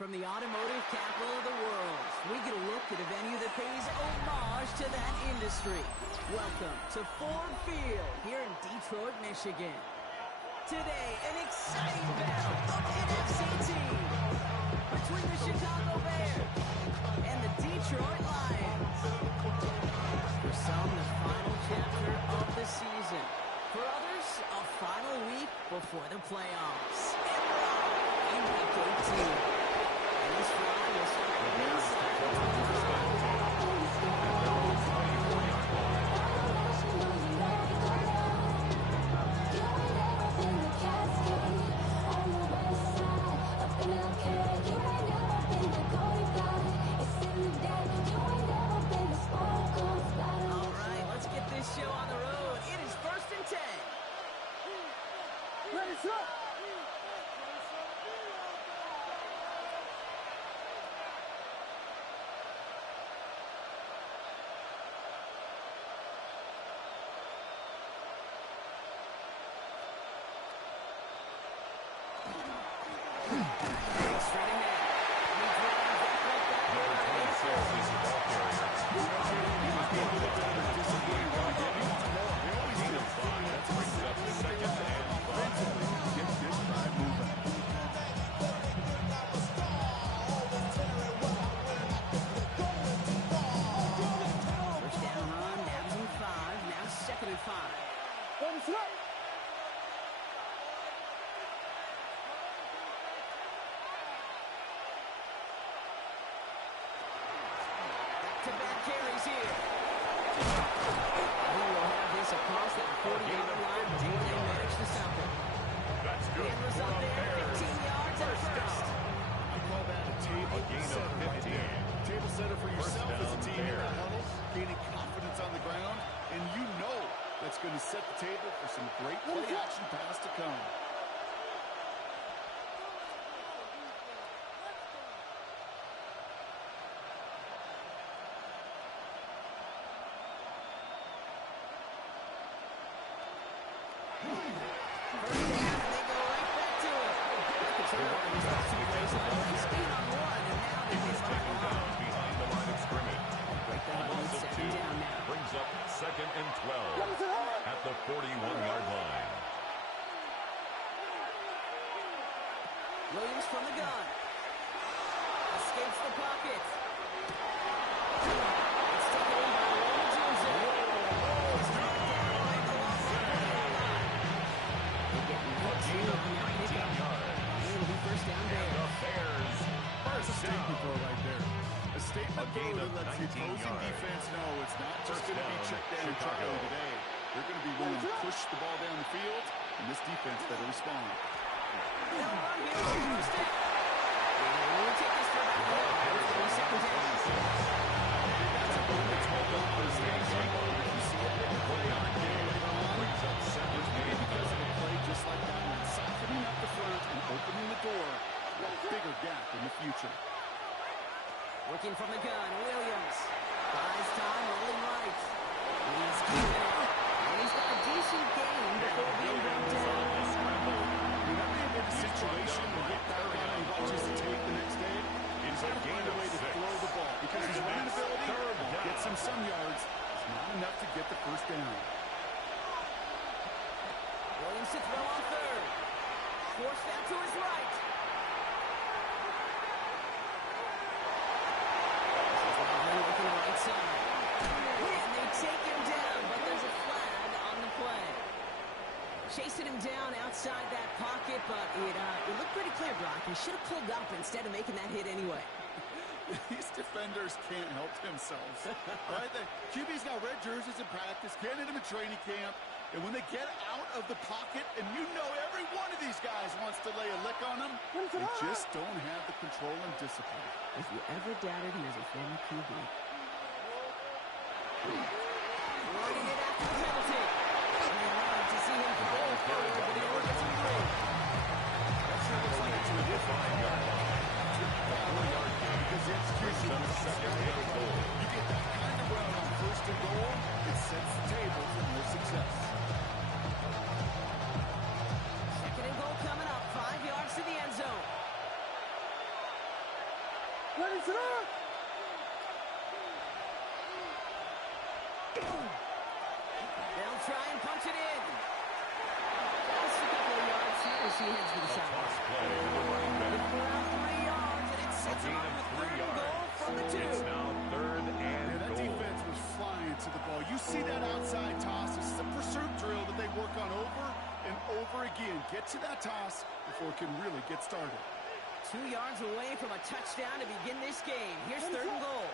From the automotive capital of the world, we get a look at a venue that pays homage to that industry. Welcome to Ford Field here in Detroit, Michigan. Today, an exciting battle of NFC teams between the Chicago Bears and the Detroit Lions. For some, the final chapter of the season. For others, a final week before the playoffs. And we're in week 18. This fly will start inside the 25. All right, let's get this show on the road. It is 1st and 10. Ready, set. Back-to-back carries here. He will have this across that 40-yard line before they manage to stop it. That's good. The end result there, 15 yards at first. I call that a table setter right there. Table setter for yourself as a team in the huddle, gaining confidence on the ground, and you know that's going to set the table for some great play-action pass to come. Second and 12 at the 41-yard line. Williams from the gun. Escapes the pocket. It's taken in by Roman Johnson. It's knocked down right along the line. They're getting good too on that pickup. It'll be first down there. The Bears first down. Throw right there. A statement throw that lets the opposing defense know it's not just going to be check down Chicago today. They're going to be willing to push the ball down the field, and this defense better respond. They'll run here on first down. We'll take this for about a second down. That's a move that's well done for the stage. You see it in the play on game later on. It's made because of a play just like that one. Softening up the front and opening the door for a bigger gap in the future. Looking from the gun, Williams. Buys time, rolling right. He's keeping it. And he's got a decent game before being brought down. You're not being in a situation where you get back on and watches the tape the next day. He's got to find a way to throw the ball because his running ability gets him some yards. It's not enough to get the first down. Williams to throw on third. Forced out to his right. Looking right side. And they take him down, but there's a flag on the play. Chasing him down outside that pocket, but it looked pretty clear, Brock. He should have pulled up instead of making that hit anyway. These defenders can't help themselves. Right? The QB's got red jerseys in practice, can't hit them in training camp. And when they get out of the pocket, and you know every one of these guys wants to lay a lick on them, they just don't have the control and discipline. If you ever doubted he was a former QB. Running it after the penalty. And they wanted to see him go forward, but he only gets him through. That's what it's like to hit 5-yard line. 4-yard gain because the execution on the second and goal. You get that kind of run on first and goal, it sets the table for more success. Second and goal coming up. 5 yards to the end zone. she heads for the A sideline. toss play to the running back. Around 3 yards, and it sets him gain up of with 3 third and goal yards. from the 2. It's now third and Yeah, that goal. defense was flying to the ball. You see that outside toss. This is a pursuit drill that they work on over and over again. Get to that toss before it can really get started. 2 yards away from a touchdown to begin this game. Here's third and goal.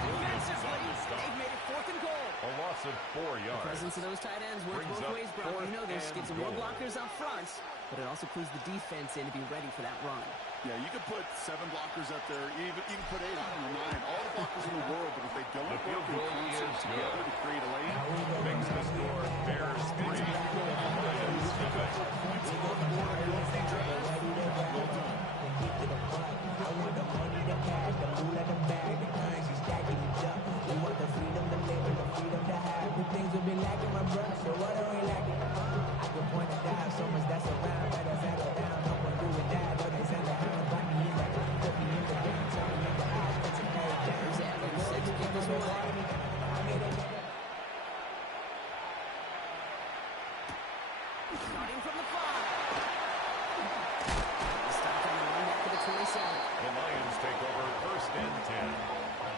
They've made it fourth and goal. A loss of 4 yards. Presence of those tight ends works Brings both up ways, Brock. fourth You know this. and Gets some more goal. blockers up front, but it also clues the defense in to be ready for that run. Yeah, you could put 7 blockers up there, even put 8, I don't know, 9, all the blockers in the world, but if they don't The work field in goal concert is together good. to create a lane, Makes the score Bears 3, Lions 7. There's Evans set to kick this away. Starting from the 5. Stopped on the run back to the 27. The Lions take over first and 10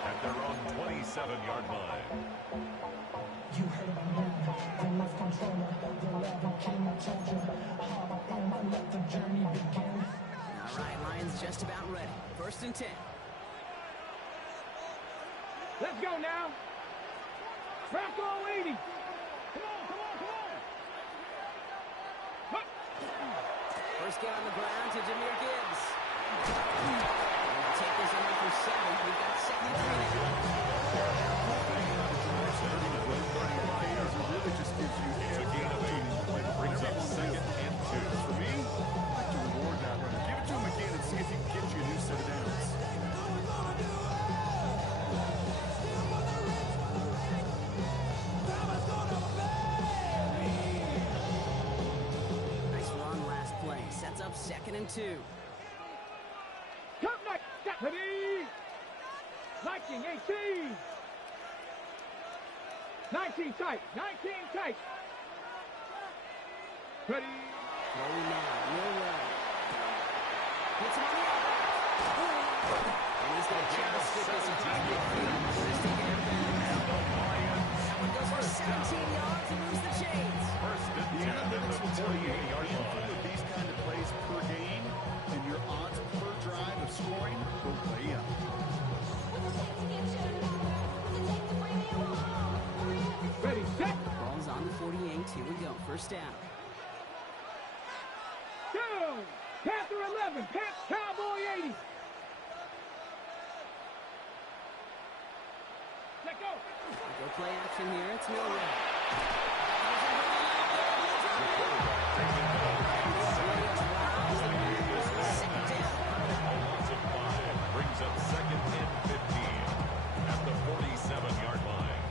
at their own 27-yard line. You heard my name, the left controller, the level came, I told you, and I let the journey begin. All right, Lions just about ready. First and 10. Let's go now. Bronco 80. Come on, come on, come on. Huh. First get on the ground to Jahmyr Gibbs. We'll take this under for 7. We've got second and 3 now. really just gives you It's a gain of 8. Brings up second and 2. For me, I like to reward that runner. Give it to him again and see if he can get you a new set of downs. Nice run last play. Sets up second and 2. Come back. Ready. Liking 18. 19 tight. 19 tight. Ready. Rolling now. Will Wright. Hits him on the outside. And he's got a chance to get this across midfield. Just taking it back. That one goes for 17 yards and moves the chains. First and 10 The at analytics the will tell you a 48-yard handful line. of these kind of plays per game, and your odds per drive of scoring go way up. Ready. Set. Ball's on the 48. Here we go. First down. Down. Panther 11. Cowboy 80. Let go. Go play action here. It's Milrow. A loss of 5 brings up second and 15 at the 47-yard line.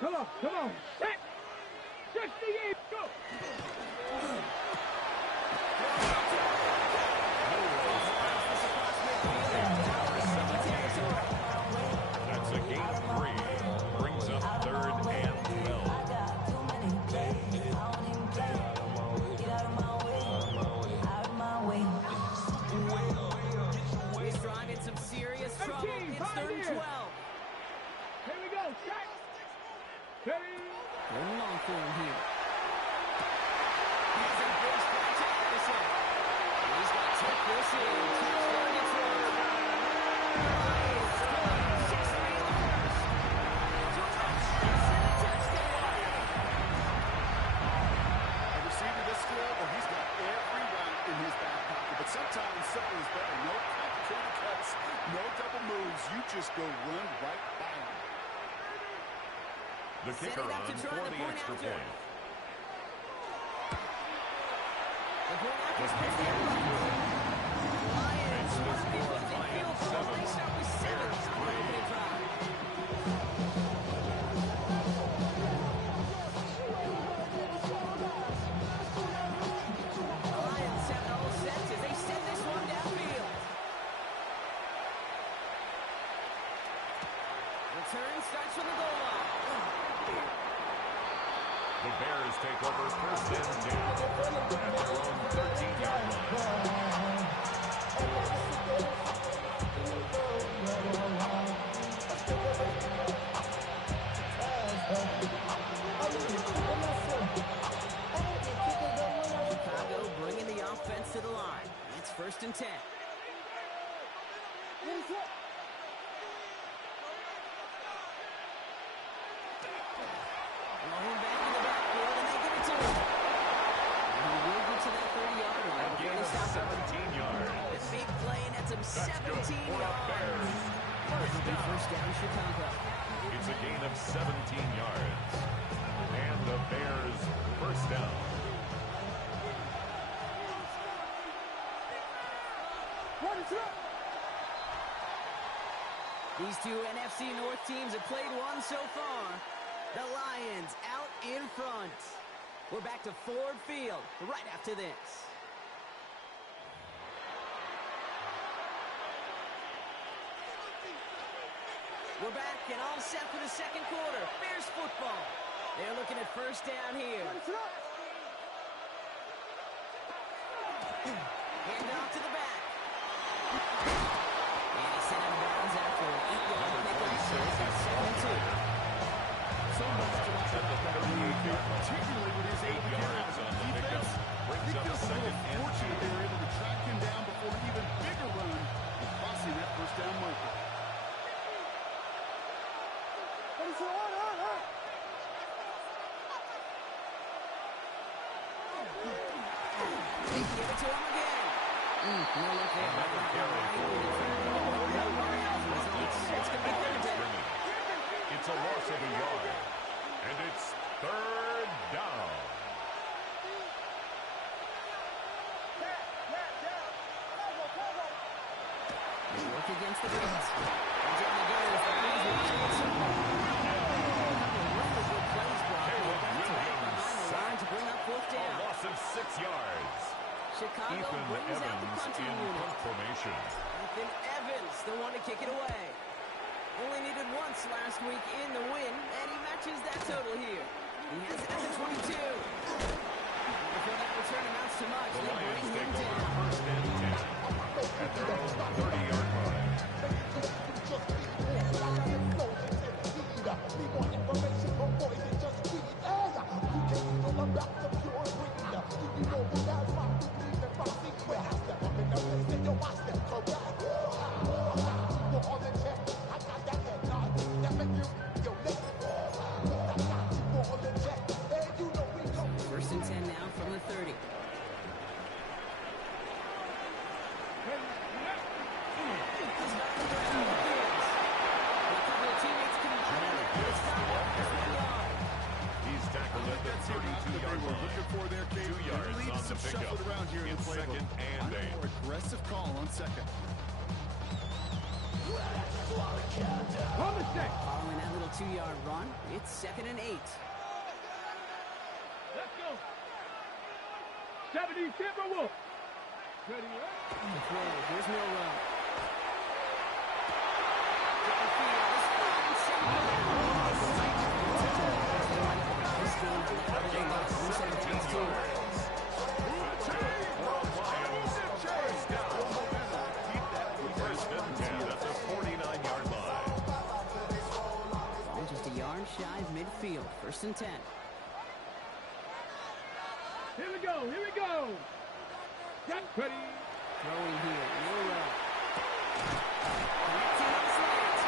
Come on. Come on. Set. 68. Go. That's a gain of 3. Brings up third and 12. This drive in some serious trouble. 13, It's third and 12. Here we go. Set. Ready. Going long for him here. Has a big splash to Anderson. He's got to take this in. Touchdown Detroit. Lions scoring 6-3 in the first. To touch this in a touchdown. go run right by him. The kicker on for the extra point. The point after is supposed to be Lions want to be within field goal. They start with 7 on the opening drive. The Lions have it all set as they send this one downfield. Return starts from the goal line. The Bears take over first and 10 at their own 13-yard line. Chicago bringing the offense to the line. It's first and 10. Rolling back in the backfield, and they give it to him. And he will get to that 30-yard line. Gain of 17 yards. The big play, and that's him 17 yards. First down. First down, Chicago. It's a gain of 17 yards. And the Bears first down. These two NFC North teams have played one so far. The Lions out in front. We're back to Ford Field right after this. We're back and all set for the second quarter. Bears football. They're looking at first down here. Hand off to the back. And he's sent out of bounds after an 8-yard pickup. So it's a 7-2. So much to watch out for. Particularly with his 8 yards on the pickup. Brings up a second and fortunate they were able to track him down before an even bigger run and crossing that first down marker. They give it to him again. No look there. It's going to be third down. It's a loss of a yard. And it's third down. They work against the blitz. And down he goes. The Bears will chase him. Really good plays brought here. Back to back behind the line to bring up fourth A down. loss of 6 yards. Chicago Ethan brings out the Evans punting in unit. punt formation. Ethan Evans, the one to kick it away. Only needed once last week in the win, and he matches that total here. He has it at the 22. Before that return amounts to much, The they Lions bring him take over down. first and 10 at their own 30-yard line. First and 10 now from the 30. He's tackled at the 32-yard line. Looking for their 2 yards on the pickup. around here in It's the playbook. second and 8. More aggressive call on second. On the set. Following that little 2-yard run, it's second and 8. Let's go. 70 Timberwolves. Ready up. The throw, here's Milrow. Downfield, this one, second down. This game, A gain of 17 yards. First down. First and 10 at the 49-yard line. Ball just a yard shy of midfield. First and 10. Here we go. Here we go. Got ready. Throwing here, Milrow. Connecting on slant.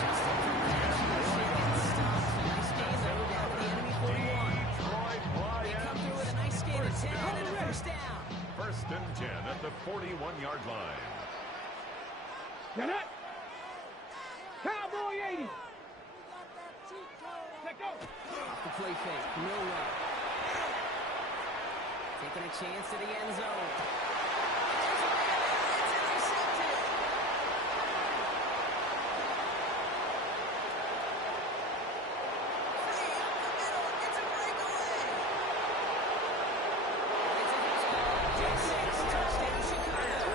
Just after the catch, he was shaken, stopped. Nice gain though, down to the enemy 41. Detroit They come through with a nice gain of 10 and a first down. First and 10 at the 41-yard line. Get it. going 80. Let go. Off the play fake. No run. Taking a chance to the end zone. It's intercepted. Free up the middle. Gets a breakaway. It's a house call. J6. Touchdown, Chicago.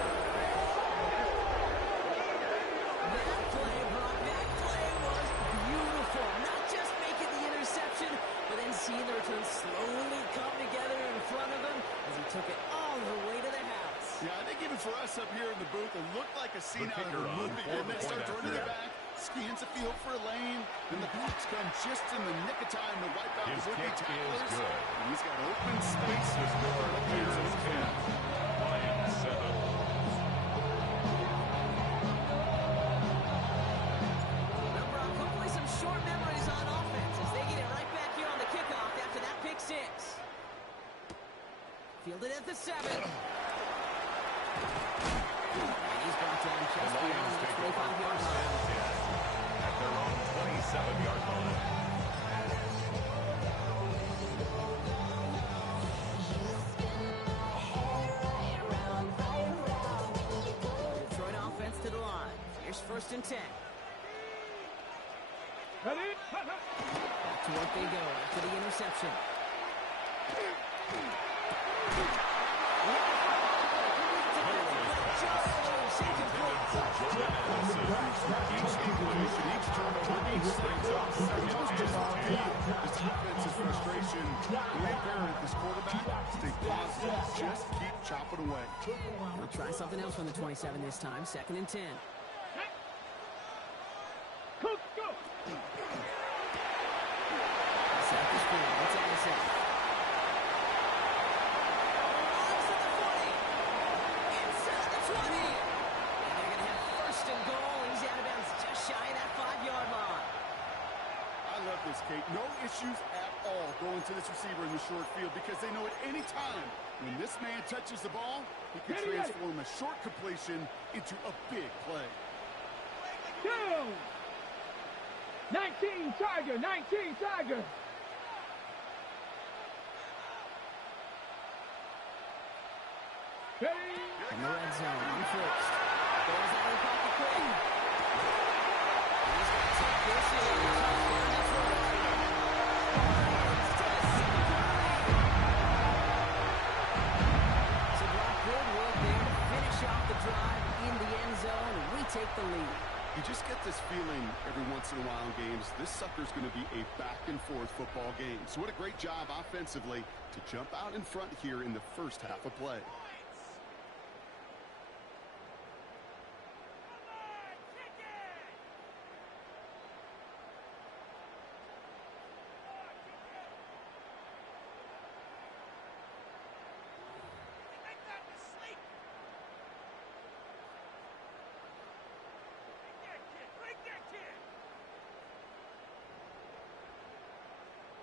That play, Brock, that play was beautiful. Not just making the interception, but then seeing the return slowly come together in front of him as he took it all the way to the house. Yeah, I think even for us up here in the booth, it looked like a scene out of a movie. And they start running it back, scans the field for a lane, and the blocks come just in the nick of time to wipe out His the rookie kick is tacklers. good. And he's got open space. The score here is 10. Lions 7. Now, Brock, hopefully some short memories on offense as they get it right back here on the kickoff after that pick six. Fielded at the 7. And he's brought down The just beyond Lions the take over 25-yard first line. and 10 at their own 27-yard line. Detroit offense to the line. Here's first and 10. Ready? Back to work they go after the interception. Each incompletion, each turnover, each brings up second and 10. This offense's frustration, way apparent. This quarterback, stay positive. Just keep chopping away. They'll try something else from the 27 this time. Second and 10. Cook, go. Set the screen. It's Addison. Runs to the 40. Inside the 20. And they're going to have first and goal. He's out of bounds just shy of that 5-yard line. I love this, Kate. No issues at all going to this receiver in the short field because they know at any time when this man touches the ball, he can transform a short completion into a big play. Go. 19 Tiger, 19 Tiger. Ready? In the red zone, on first. Goes out of the pocket quick. He's going to take this in. Touchdown, Detroit. Lions to the 7th lead. So Brock, good work there to finish off the drive in the end zone, and we take the lead. You just get this feeling every once in a while in games, this sucker's going to be a back-and-forth football game. So what a great job offensively to jump out in front here in the first half of play.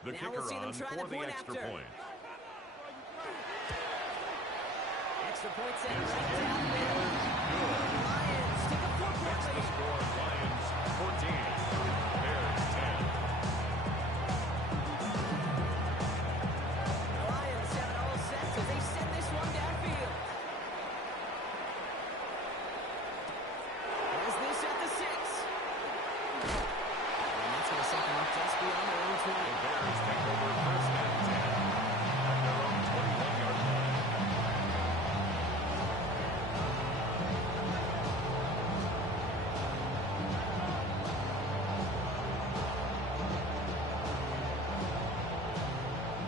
The Now kicker we'll see them on try for the the point extra after. point. Extra point set right down the middle. Lions take a 4-point That's the lead. score. Lions 14. Bears 10. The Lions have it all set as they send this one downfield. There's this at the 6. And that's going to set them up just beyond their own 20. The Bears take over first and 10 at their own 21-yard line.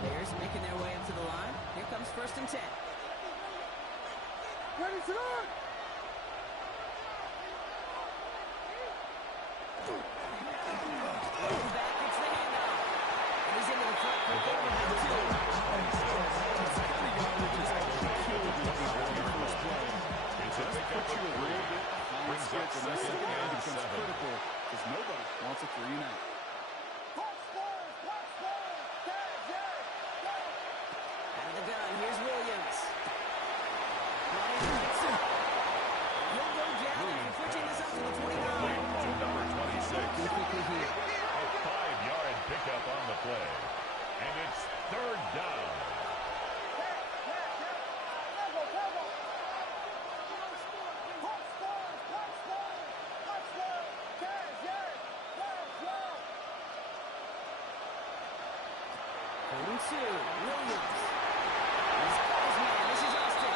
Bears making their way up to the line. Here comes first and 10. Ready to run. Back gets the handoff. And he's into the front for gain of 2. It's a pickup of 3. Brings up second and 7. Critical because nobody wants a 3 and out. Out of the gun, here's Williams. Ryan Johnson. And it's third down. Williams. This is Austin.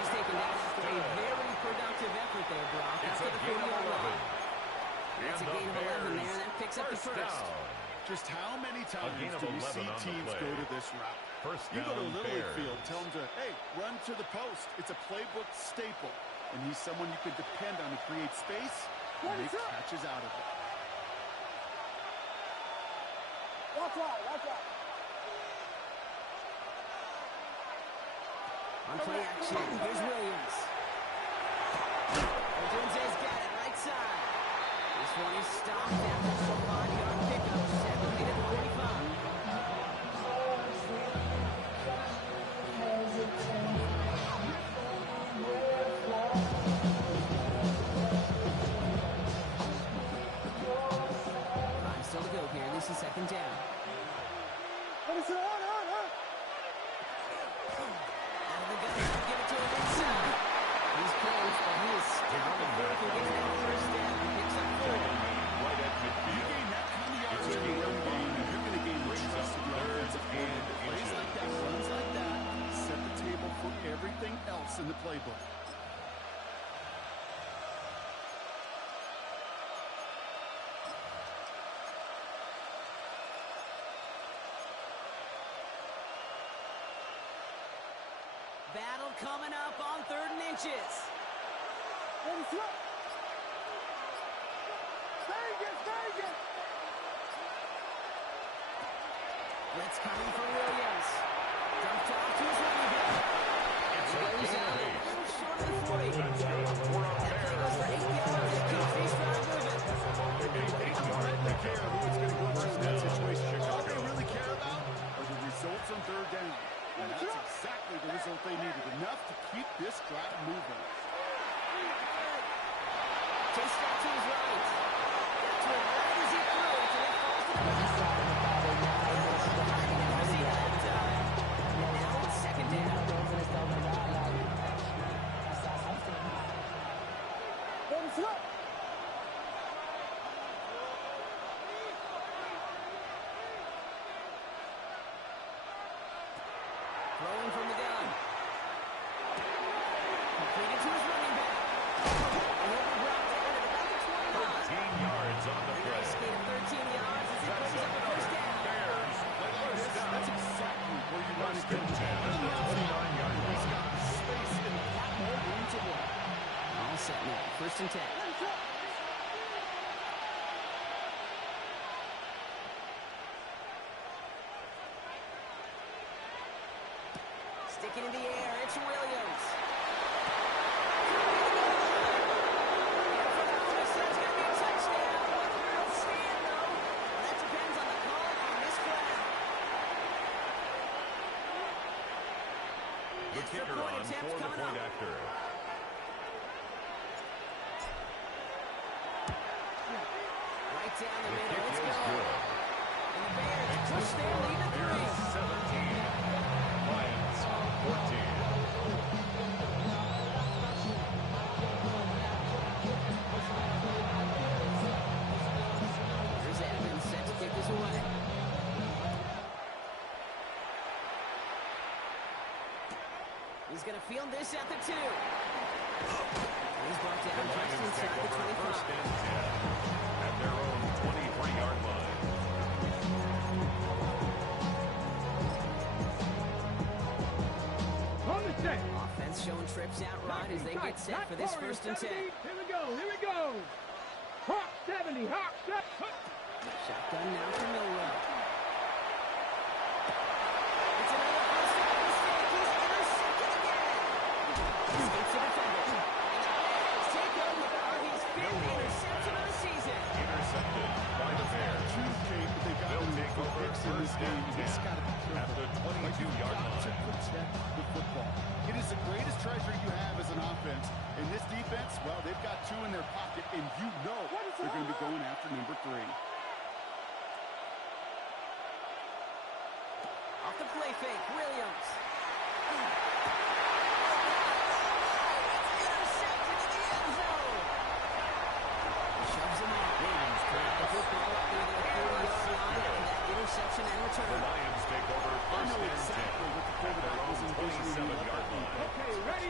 He's taken down after a very productive effort there, Brock. It's After a the gain of 40-yard 11. line. That's a gain of 11 there. That picks up the first. Down. Just how many times gain of do we 11 see on the teams play. go to this route? First You go to down, Little League Bears. field, tell them to, hey, run to the post. It's a playbook staple. And he's someone you can depend on to create space and make catches out of it. Watch out. On play action, here's Williams. Odunze's got it right side. This one is stopped after a 5-yard pickup. Separated at the 45. Time still to go here. This is second down. Out of the gun, give it to him inside. He's close, but he is stopped before he can get that first down. Picks up 4. Right at You midfield. gain that kind of yards in a run game, and you're going to gain the trust of your offensive coordinator. Plays like that, runs like that, set the table for everything else in the playbook. Battle coming up on 3rd and inches. Blitz coming for Williams. Dumped off to his running back. He goes out a little short of the 40. That's good. Four on That play goes for 8 yards. It keeps these drive moving. They don't really care who it's going to go versus that situation. All they really care about are the results on 3rd down. And that's exactly the result they needed. Enough to keep this drive moving. Chase out to his right. That's where right as he threw it, and it falls to the ground. Now it's second down. Throwing from the gun. Completed to his running back. And he'll be brought down at about the 20 line. 13 yards on the play. Nice gain of 13 yards as he brings up the first down. Bears. First down. That's exactly where you want to First get and 10 at the 29-yard line. He's got space and a lot more room to work. All set now. First and 10. Sticking in the air, it's Williams. That's going to be a touchdown. Whether it'll stand, though, well, that depends on the call on this play. The Extra kicker point on attempt for the coming point up. after. Right down the The middle, kick let's is go. good. And the Bears push their lead to 3. Bears 17. Lions 14. Here's Evans set to kick this away. He's going to field this at the 2. He's brought down The just Lions take inside the over 25. first and 10 at their own 23-yard line. On the set. Offense showing trips out right as they get set for this first and 10. Here we go. Hawk 70, Hawk 70. Shotgun now for Milrow. It's another first down mistake. He's intercepted again. Escapes the defender. And the Bears take over for his 5th interception of the season. Intercepted by the Bears. They've got They'll to take over picks in this first game. and It's 10 got to be at the 22-yard got to line. protect the football. It is the greatest treasure you have as an offense. In this defense, well, they've got 2 in their pocket, and you know they're going to be going after number 3. Off the play fake, Williams. Intercepted in the end zone. Shoves him off. Williams trapped the football up near their 40-yard line after that interception and return. The Lions take over first and 10 at their own 27-yard line. Okay, ready?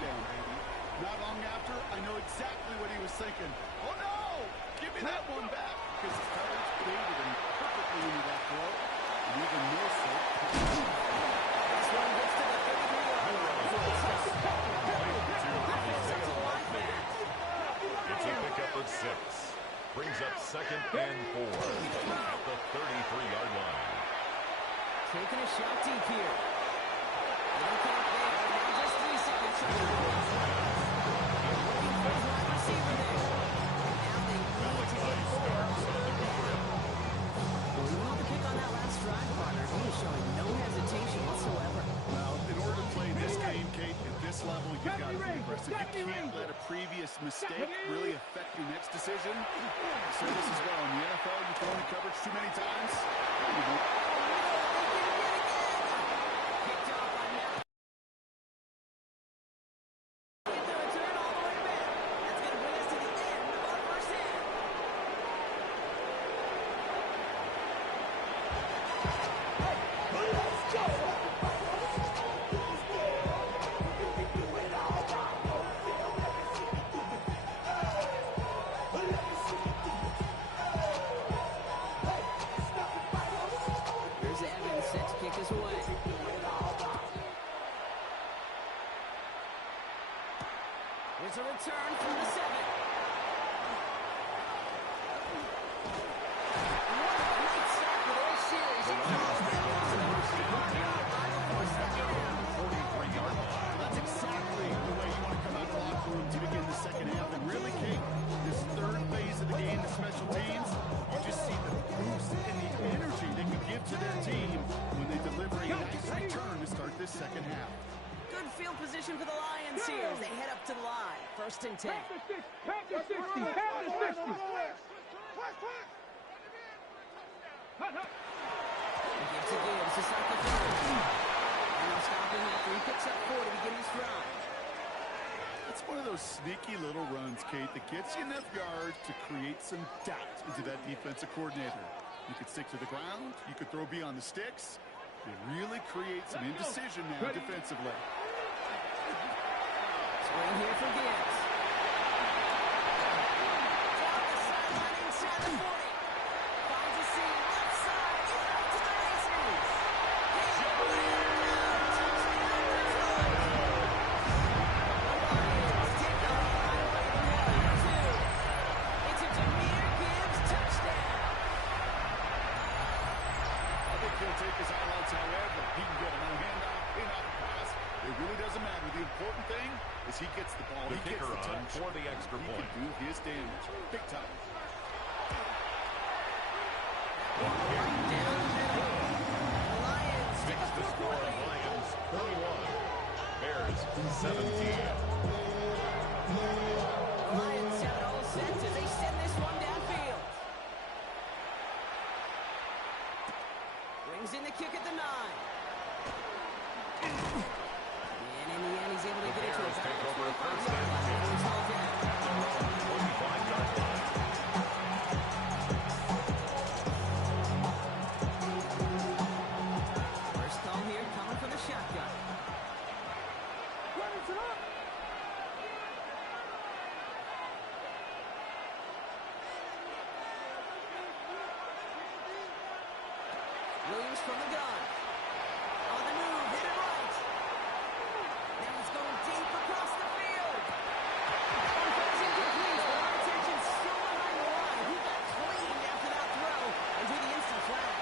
Not long after, I know exactly what he was thinking. Oh, no! Give me that one back. Because his coverage baited him perfectly into that throw. And even more so. This one gets to the 33-yard line. It's a pickup of 6. Brings up second and 4 at the 33-yard line. Taking a shot deep here. Little count there. Now just 3 seconds. Looking for his wide receiver there. Now they need to get 4 on the down. Well, you want to pick on that last drive, partner. He is showing no hesitation whatsoever. Well, in order to play this game, Kate, at this level, you've got to be aggressive. You can't let a previous mistake really affect your next decision. I say this as well. In the NFL, you throw in coverage too many times. Picked off by Matt. Get the return all the way back. That's going to bring us to the end of our first half. Here's Evans set to kick us away. There's a return from the 7. What a great start for their series. It's That's exactly the way you want to come out of the locker room to begin the second half. And really, Kate, this third phase of the game, the special teams, you just see the boost and the energy they can give to their team when they deliver a nice return to start this second half. good field position for the Lions here as they head up to the line. First and 10. Pass the 60. Pass the 60. Gives to Gibbs to start the third. And they're stopping after he picks up 4 to begin this drive. It's one of those sneaky little runs, Kate, that gets you enough yards to create some doubt into that defensive coordinator. You could stick to the ground. You could throw beyond the sticks. It really creates some indecision now defensively. Swing here for Gibbs. Down the sideline inside the 40. Finds a seam left side. He's out to the races. It's a Jameer Gibbs touchdown. I think he'll take his highlights however. He can get a handoff, in-off pass. It really doesn't matter. The important thing is he gets the ball. The He gets kicker the on touch. for the extra He point. can do his damage. Big time. Right down the middle. The Lions take Makes a the score 4-point lead. Lions 31. Bears 17. The Lions have it all set as they send this one downfield. Brings in the kick at the 9. And in the end, he's able to get it to Bears about take the over 25-yard first and line before he's hauled down. 45-yard line. First call here coming from the shotgun. Williams from the gun. On the move, hit it right. Now he's going deep across the field. On first incomplete, but our attention still behind the line. He got cleaned after that throw and drew the instant flag.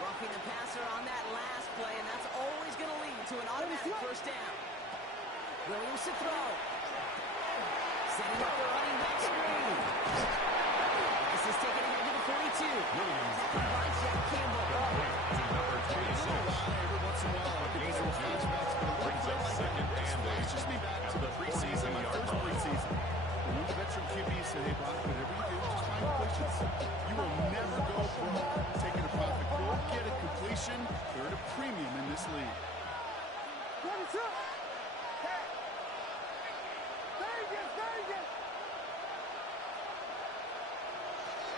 Roughing the passer on that last play, and that's always going to lead to an automatic first down. Williams to throw. Setting up the running back screen. This is taken ahead to the 42. Williams Tackled by Jack Campbell. to number 26. Every once in a while, I get these little flashbacks, but it Brings up second and flashes me back to the preseason, my first preseason. And when the veteran QB said, hey, Brock, whatever you Listen, you will never go broke taking a profit. Go get a completion. They're at a premium in this league.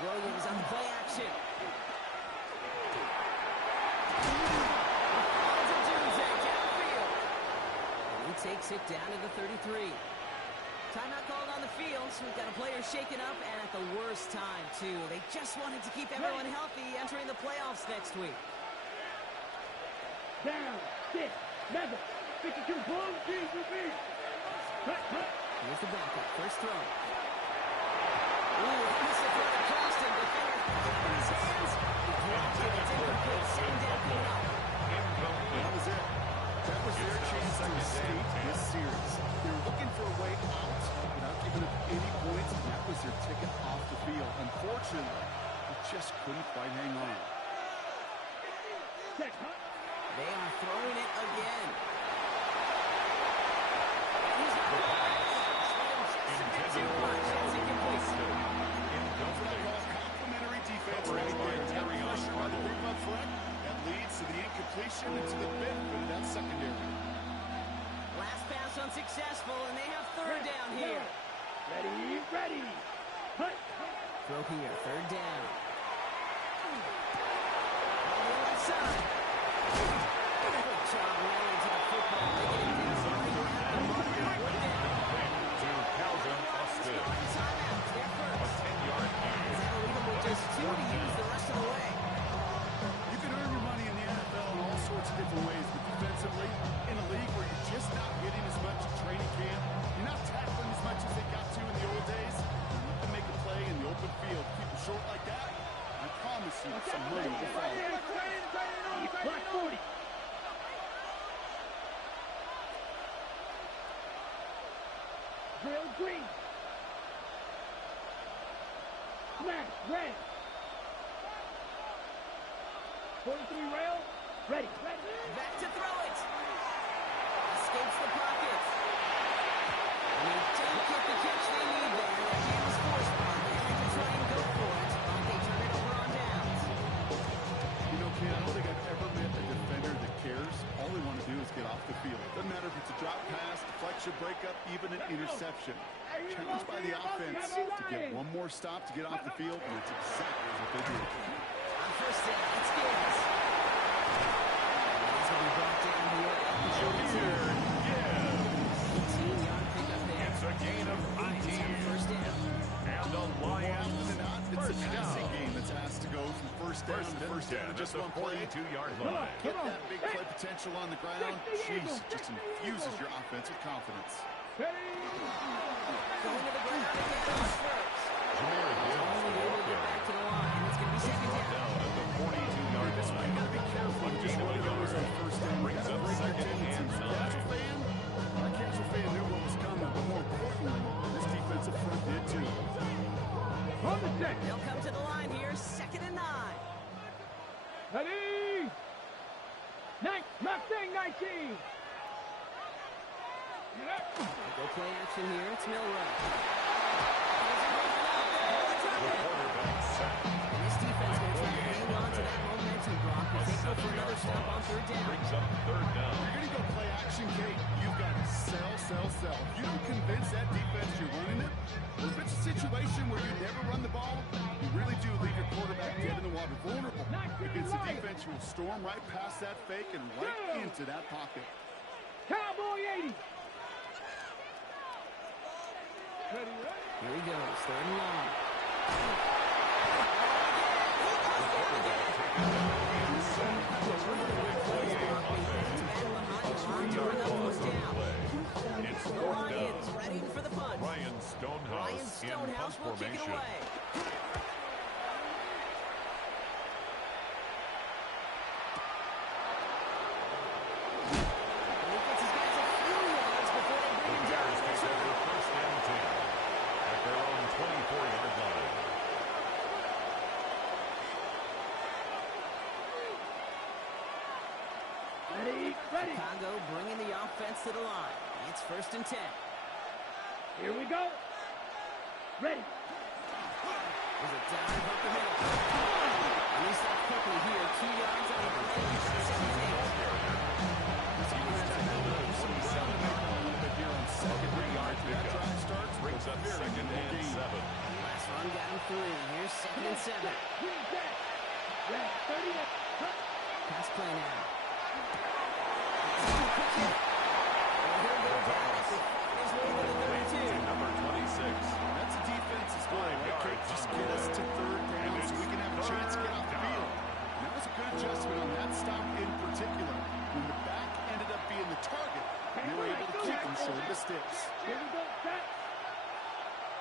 Williams on the play action. He takes it down to the 33. Timeout called on the field, so we've got a player shaken up, and at the worst time, too. They just wanted to keep everyone healthy entering the playoffs next week. Down, 6, level, 52, boom, Here's the backup, first throw. Ooh, he missed the throw to Preston. Defender in his hands. He dropped it. It's incomplete. Second down coming up. That was it. That was their chance to escape this series. They were looking for a way out without giving up any points, and that was their ticket off the field. Unfortunately, they just couldn't quite hang on. They are throwing it again. Complimentary defense right there. That pressure on the group up front, that leads to the incompletion and to the benefit of that secondary. Last pass unsuccessful, and they have third down here. Ready. Hunt. Throw here, third down. On the left side. Good job rolling to the football. Making it inside at the marker. Fourth down. To Calvin Austin. Timeout. They're first. 10-yard gain. That'll leave them with just 2 to use the rest of the way. You can earn your money in the NFL in all sorts of different ways, but defensively, in a league where you're just not getting as much at training camp, you're not tackling as much as they got to in the old days, you can make a play in the open field. Keep it short like that, I promise you some money will follow. Block 40. Drill green. Smash, red. 43 rail. Ready. Back to throw it. Escapes the pocket. And they don't get the catch they need there. That game is forced by them. They can try and go for it, but they turn it over on downs. You know, Ken, I don't think I've ever met a defender that cares. All they want to do is get off the field. Doesn't matter if it's a drop pass, deflection, breakup, even an interception. Challenged by the offense to get one more stop to get off the field, and it's exactly what they do. On first down, it's Gibbs. This will be brought down here at the Junior Gibbs. 18-yard pickup there. It's a gain of 18. First down. And the Lions It's a first passing down. game that's asked to go from first down to first down. At Just the one play. 42-yard line. Get that big play potential on the ground. Jeez, it just infuses your offense with confidence. Going to the ground again on first. Jameer Gibbs Only able to get back to the line. It's going to be second brought down. down at the 42-yard You line. gotta be careful. You just want to go on first down. Brings up second and 9. Our casual fan knew what was coming, but more importantly, this defensive front did too. On the set. They'll come to the line here, second and 9. Ready. Mustang 19. Go play action here. It's Milrow. The quarterback sack. And this defense going to try to hang on to that momentum, Brock. They take go for another stop on third down. Brings up third down. You're going to go play action, Kate. You've got to sell. If you don't convince that defense you're running it, or if it's a situation where you never run the ball, you really do leave your quarterback dead in the water, vulnerable against the defense who will storm right past that fake and right into that pocket. Cowboy 80. Here he goes, third and long. It's fourth down. Lions ready for the punt. Ryan Stonehouse in punt will kick it formation. away. He gets his guys a few yards before they bring him down. Bears take over first and 10 at their own 24-yard line. Ready. Chicago bringing the offense to the line. It's first and 10. Here we go. Ready. There's a dive up the middle. And he stopped quickly here. 2 yards on the play. Second and 8. Brings up second and 7. Last run got him 3. Here's second and 7. Pass play now. Number 26. That's a defense's goal, right, Kate? Just get us to third down so we can have a chance to get off the field. And that was a good adjustment on that stop in particular. When the back ended up being the target, we were able to keep him short of the sticks. Here we go, set.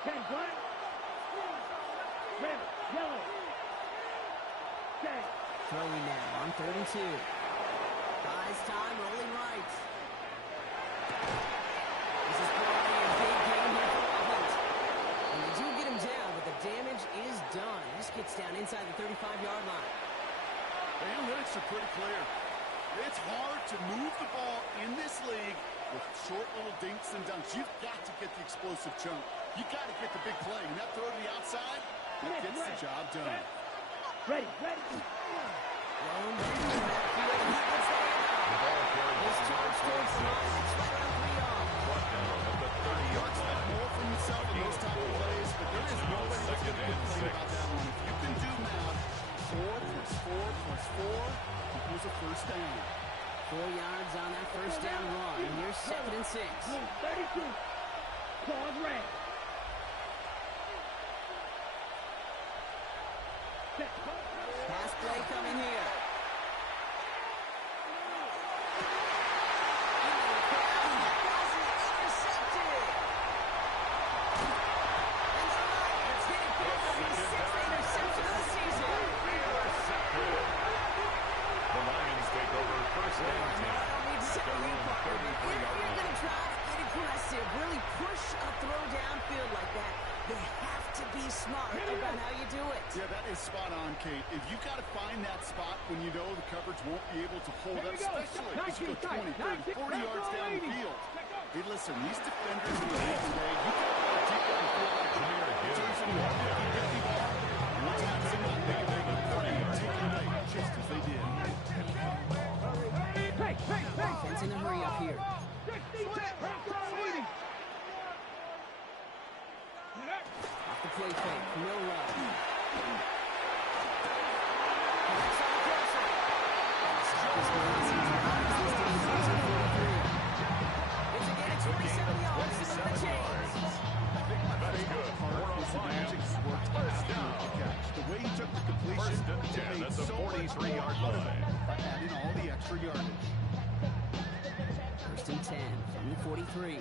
10, black. Red, yellow. Set. Throwing now on 3rd and 2. Buys time, rolling right. This is probably a big game here for Hunt. And they do get him down, but the damage is done. This gets down inside the 35-yard line. The analytics are pretty clear. It's hard to move the ball in this league with short little dinks and dunks. You've got to get the explosive chunk. You've got to get the big play. And that throw to the outside, that gets the job done. Ready, ready. Lone man in the backfield, and he gets the handoff. This charge towards the line. It's right around 3 yards. Brought down at the 30-yard line. More from himself in those type of plays, but there is no way to complain about that one. If you can do math, 4 plus 4 plus 4 equals a first down. 4 yards on that first down run. And here's second and 6. 32. Claws red. Pass play coming here. Intercepted. And the Lions get it back for the 6th interception of the season. The Lions take over first and 10. I don't need to say you, Parker, but if you're going to try to get aggressive, really push a throw downfield like that, you have to be smart about how you do it. Yeah, that is spot on, Kate. If you got to find that spot when you know the coverage won't be able to hold up, especially as you go 20, 30, 40 yards down the field. Hey, listen, these defenders in the league today, you got to go deep down the field like Jameer Gibbs. One time, someone big and big and 30 yards, take it away, just as they did. Offense in a hurry up here. Off the play fake, no run. Pass on the crosser. Stop is going as he drives this to the 43. It's a gain of 27 yards to the chains. That's good. More on Lions. First down. The way he took the completion, First and 10. That's a 43-yard line. By adding all the extra yardage. First and 10 from the 43.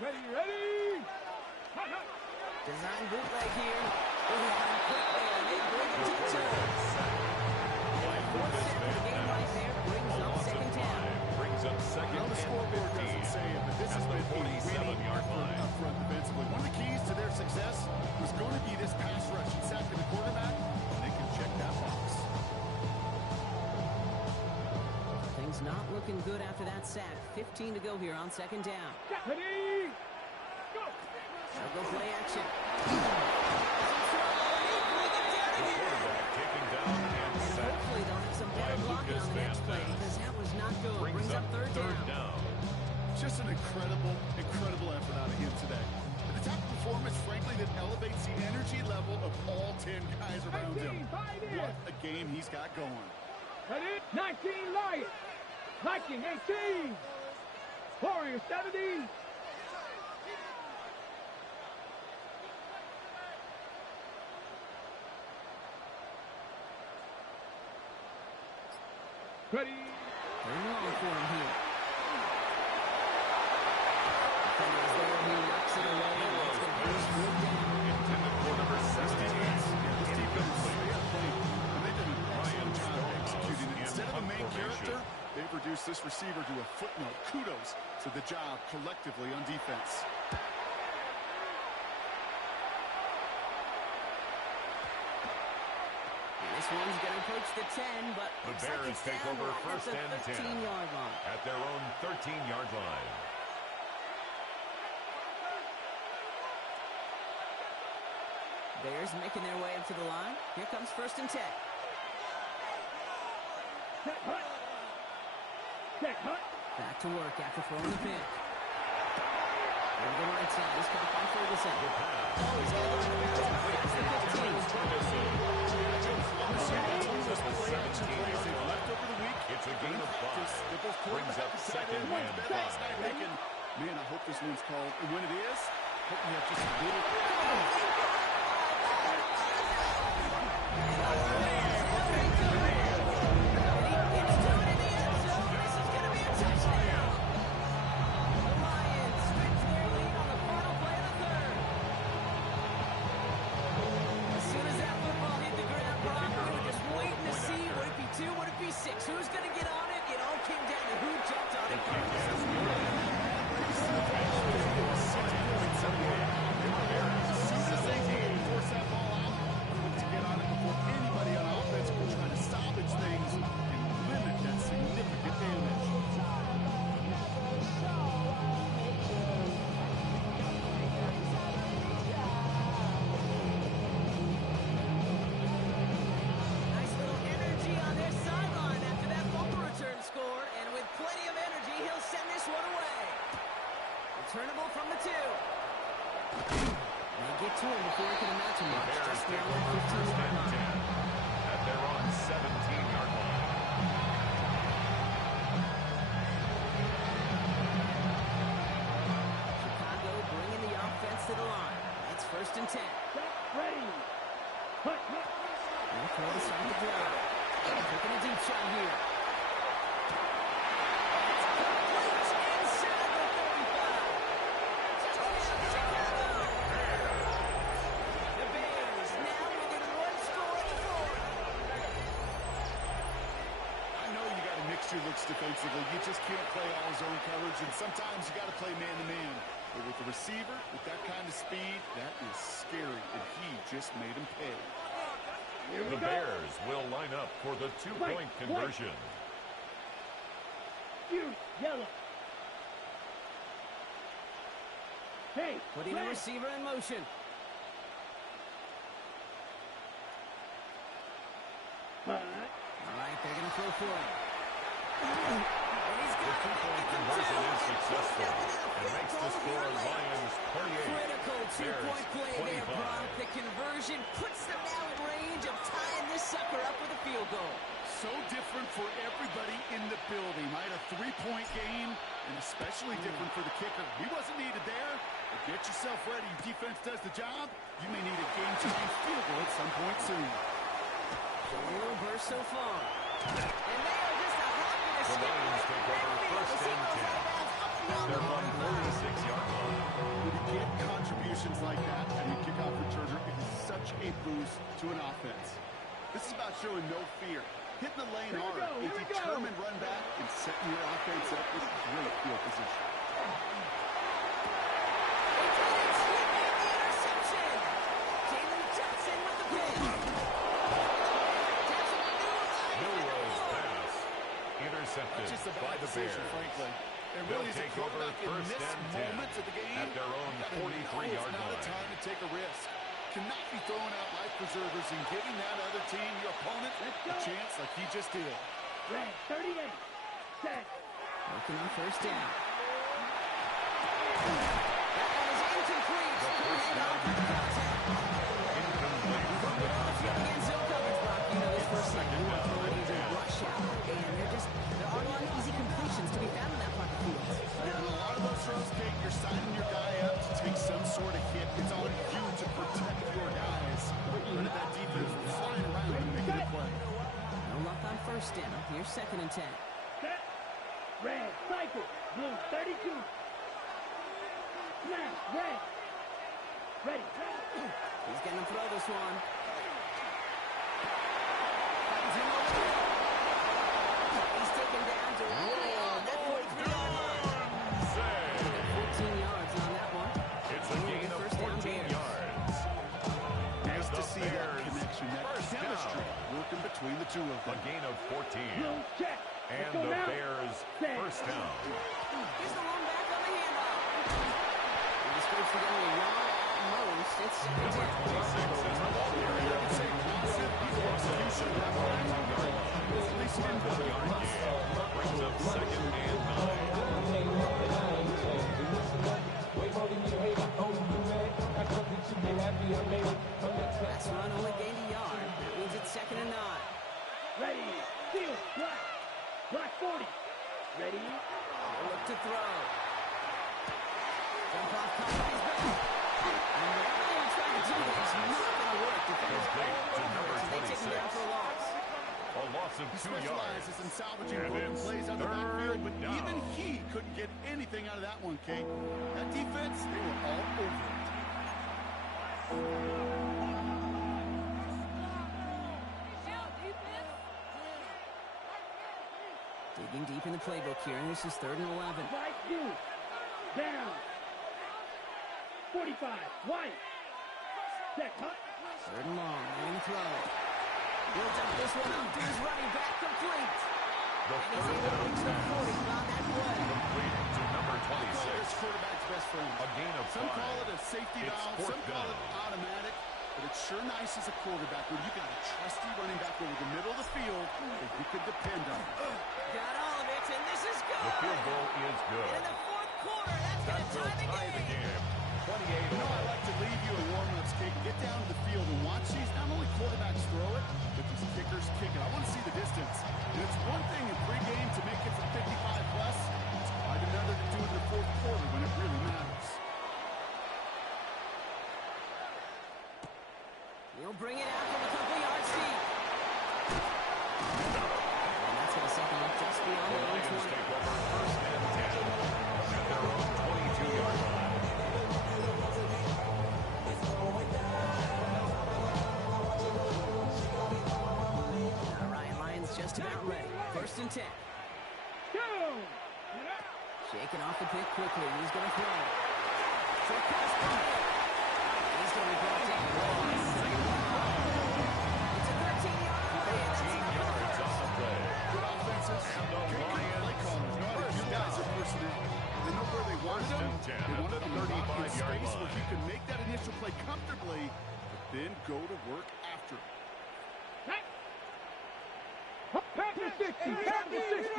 Ready, ready. Design bootleg here. Quickly, and they bring it to the turns. Fourth down, the game right there brings up second down. Brings up second Well, the and scoreboard 15. doesn't say it, but this At is the going to be a 47-yard line. up front defensively. One of the keys to their success was going to be this pass rush and sacking the quarterback, and they can check that box. Things not looking good after that sack. 15 to go here on second down. Ready. Go. They'll go play action. Quarterback taken down and And sacked. hopefully they'll have some better By blocking Lucas on the next Van play Ness. because that was not good. Brings up third down. Just an incredible, incredible effort out of him today. And the type of performance, frankly, that elevates the energy level of all 10 guys around him. What a game he's got going. Ready. 19 Lions. Viking 18. Warrior 70. Ready. Very long for him here. Defenders there, he knocks it away. And that's going to bring his foot down. Intended for number 16. This defense, they have played, and they've done an excellent job executing it. Instead of a main character, they've reduced this receiver to a footnote. Kudos to the job collectively on defense. This one's going to approach the 10, but The looks like Bears it's take down over right first at and the 10. 13-yard line. At their own 13-yard line. Bears making their way up to the line. Here comes 1st and 10. Check hut. Check hut. Back to work after throwing the pin. Over the right side, he's caught by Ferguson. Oh, he's going to go to the Bears. That's the 15. Just the 17 left over the week. It's a gain of 5. Brings up 2nd and 5. Man, I hope this one's called. And when it is, hope we have just a little... Who's going to get on it? It all came down to who jumped on it first. As soon as they can force that ball out, look to get on it before anybody on offense will try to salvage things and limit that significant damage. Nice little energy on their sideline after that bumper return score, and with plenty of energy, he'll send this one away. Returnable from the 2. They get to him before he can amount to much. Just now at 15-yard line. At their own 17-yard line. Chicago bringing the offense to the line. It's 1st and 10. Stop ready. Hut, hut. They'll throw this on the drive. Taking a deep shot here. It's complete inside the 35. Chicago. The Bears now within 1 score of the 4th. I know you got to mix your looks defensively. You just can't play all zone coverage, and sometimes you got to play man-to-man. But with the receiver, with that kind of speed, that is scary, and he just made him pay. Here we The go. Bears will line up for the 2-point conversion. You, yellow. Hey, Putting the red. receiver in motion. Hut. All right, they're going to throw for him. And he's The got it. 2-point conversion is successful and makes the score Lions 28. Critical 2-point play there, 25. Brock. The conversion puts them now in range of tying this sucker up with a field goal. So different for everybody in the building, right? A 3-point game, and especially different for the kicker. He wasn't needed there. But get yourself ready. Your defense does the job. You may need a game-changing field goal at some point soon. A little burst so far. And they are just a hop and a The skip Lions right take from over midfield. 1st The and Seagulls 10. out of bounds up beyond Their the own 45. 46-yard line. When you get contributions like that and a kickoff returner, it is such a boost to an offense. This is about showing no fear. Hitting the lane Here we hard, go, here a we go. determined run back, and setting your offense up with great field position. Intercepted Just a by bad the decision, Bears. frankly. It They'll really is a take over quarterback in 1st this and 10 moment of the game. at their own You gotta know 43-yard it's not a line. time to take a risk. Cannot be throwing out life preservers and giving that other team, your opponent, a chance like he just did. Red, 38. Set. Working on 1st down. That one is incomplete. The first down. Incomplete from the contact. Against zone coverage, Brock. You know this first thing. You want to throw it into a rush out. And there aren't a lot of easy completions to be found in that part of the field. And a lot of those throws, Kate, you're signing your guy up to take some sort of hit. It's on you to protect your guys. None of that defense flying around and making a play. No luck on 1st down. Here's 2nd and 10. Set. Red, cycle. Blue, 32. Smash, red. Ready. He's going to throw this one. He's taken down directly on that 43-yard line. 14 yards on that one. It's a gain of 14 yards. Nice The to see that Bears connection, that first chemistry down. working between the two of A them. gain of 14. Blue, check. And Let's go the now. Bears Set. first down. Here's the one back on the handoff. And he's supposed to get a wrong at most. It's 2nd Number down. 26 is Last run only gained a yard. That means it's 2nd and 9. Ready. Field. Black. Black 40. Ready. Look to throw. Jump off Conway's back. And whatever they were trying to do is not going to work. Defenders all over it, so they take him down for a loss. A loss of 2 yards. Specializes in salvaging And broken it's plays out of the backfield, but down. even he couldn't get anything out of that one, Kate. That defense, they were all over it. Digging deep in the playbook here, and this is 3rd and 11. Right. Blue. Down. 45. White. Set. Cut. 3rd and long, and throw. Builds up this one up to his running back, complete. The And he's third able to down reach the 40 pass on that play. complete to number I call this 26. quarterback's best friend. A gain of Some 5. call it a safety It's valve, 4th some call it down. automatic, but it's sure nice as a quarterback when you got a trusty running back over the middle of the field that you could depend on. Got all of it, and this is good. The field goal is And good. in the 4th quarter, that's That going to will tie the game. 28 You know, I like to leave you in warm-ups, Kate. Get down to the field and watch these, not only quarterbacks throw it, but these kickers kick it. I want to see the distance. And it's one thing in pregame to make it from 55 plus. It's quite another to do it in the 4th quarter when it really matters. He'll bring it out from a couple yards deep. And that's going to set them up just beyond The the Lions 20. take over 1st and 10 at their own 22-yard line. All right, Lions just about ready. 1st and 10. Go. Shaking off the pick quickly. He's going to throw. Short pass complete. He's going to be brought down. It's a 13-yard play. and that's 13 enough for the yards first. on the play. Good offenses. And the Great Lions play callers. You know, you guys are personnel. They know where they want First them. and 10 They at want the them in the 35-yard space where line. you can make that initial play comfortably, but then go to work after it. Pack the 60. Pack the 60.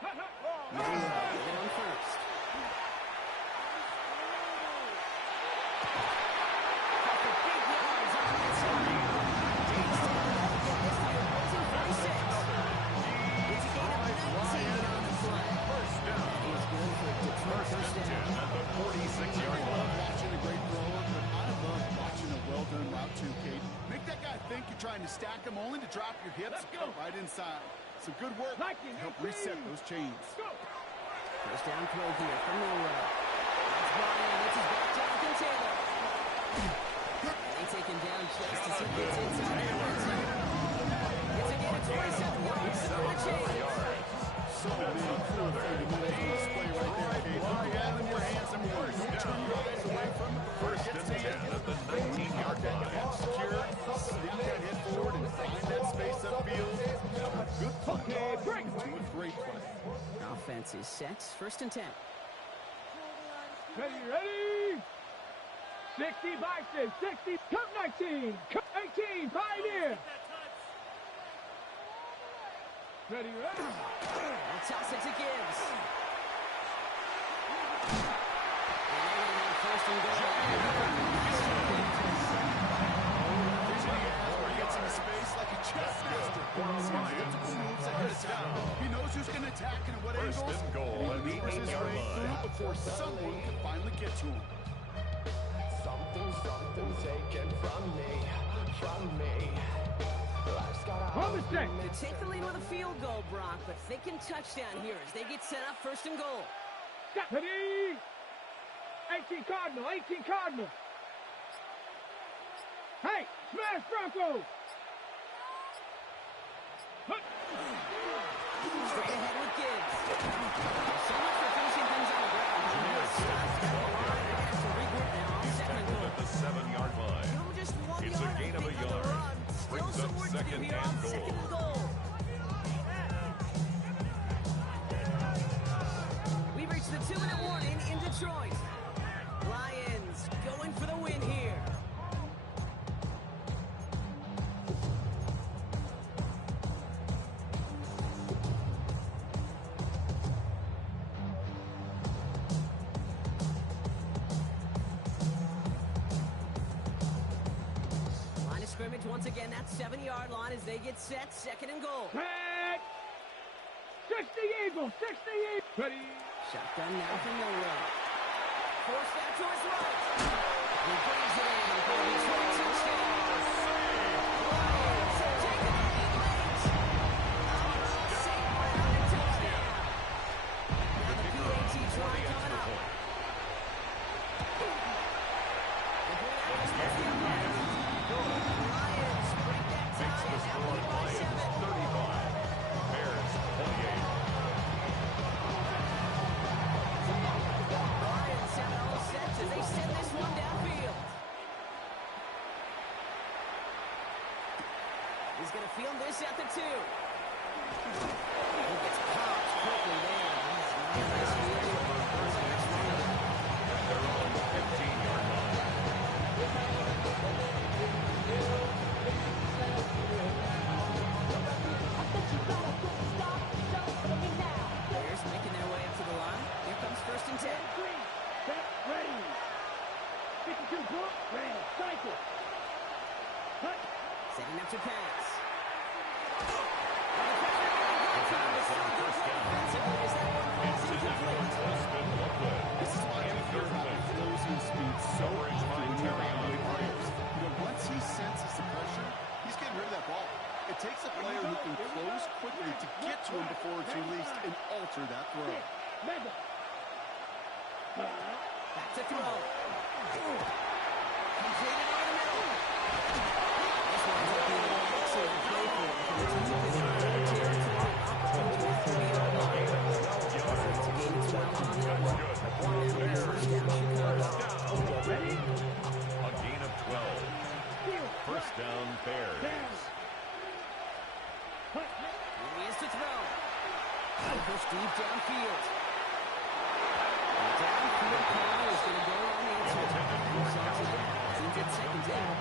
Get on first. Couple big yards on the inside. Davis taking it up again, this time opposing 46. It's a gain of 19 on the play. First down. He's good for a Detroit first down. At the 46-yard I love line. watching a great thrower, but I love watching a well-done route too, Kate. Make that guy think you're trying to stack him only to drop your hips Let's go. right inside. Some good work to help reset those chains. Go. First down throw here from Milrow. That's brought in. It's his back to Jonathan Taylor. And they take him down just as he gets inside the red zone. It's a gain of 27 yards to the change. So many cool fundamentals on display right there, Kate. Look at it in your hands. Number one, you turn your eyes away from it before it First gets and to you. 10 at the 19-yard line. Secure, snap that head forward and find that space upfield. Good play. To a great play. Offense is set. 1st and 10. Ready, ready. 60 Bison, 60, cut 19, cut 18, Pioneer. Ready, ready. They'll toss it to Gibbs. And they're going to have 1st and He gets in space like a chess master. Sees multiple moves ahead of time. He knows who's going to attack and at what First angles. and goal at the Maneuvers his 8-yard way line. through before someone can finally get to him. Something taken from me, from me. Life's got a Hold the stick. They take the lead with a field goal, Brock, but thinking touchdown here as they get set up 1st and goal. Ready. 18 Cardinal, 18 Cardinal. Hey, smash Bronco. Straight ahead with Gibbs. So much for finishing things on the ground. To regroup now on 2nd goal. At the 7-yard line. Give him just 1 It's a yard, I gain of a think, on the yard. run. Still Brings some up work to do 2nd here on and goal. 2nd and goal. We've reached the 2-minute warning in Detroit. Lions going for the win here. scrimmage once again. That 7-yard line as they get set. Second and goal. Back. 60 Eagles. 60 Eagles. Ready. Shotgun now from Milrow. Forced out to his right. He brings it in for a Detroit touchdown. Lions have taken the lead late. St. Brown and touchdown. Now the PAT try coming up. The Browns miss the Lions break that tie and now lead by 7. 35. Bears 28. Lions have it all set as they send this one downfield. He's going to field this at the 2. He gets popped quickly there. Nice field. They're on the 15-yard line. Bears making their way up to the line. Here comes 1st and 10. Set. Ready. 52 book. Ready. Cycle. Cut. Setting up to pass. This is why you hear about closing speed so often when you're around big players. You know, once he senses the pressure, he's getting rid of that ball. It takes a player who can close quickly to get to him before it's released and alter that throw. Mega. Back to throw. Completed over the middle. This one's looking excellent play for him. He took this forward territory up to the 3-yard line. To gain 12 on that one. First down, Chicago. Ready. A gain of 12. First down, Bears. Cut. Here he is to throw. Push deep downfield. The downfield call is going to go unanswered. Seems at second down.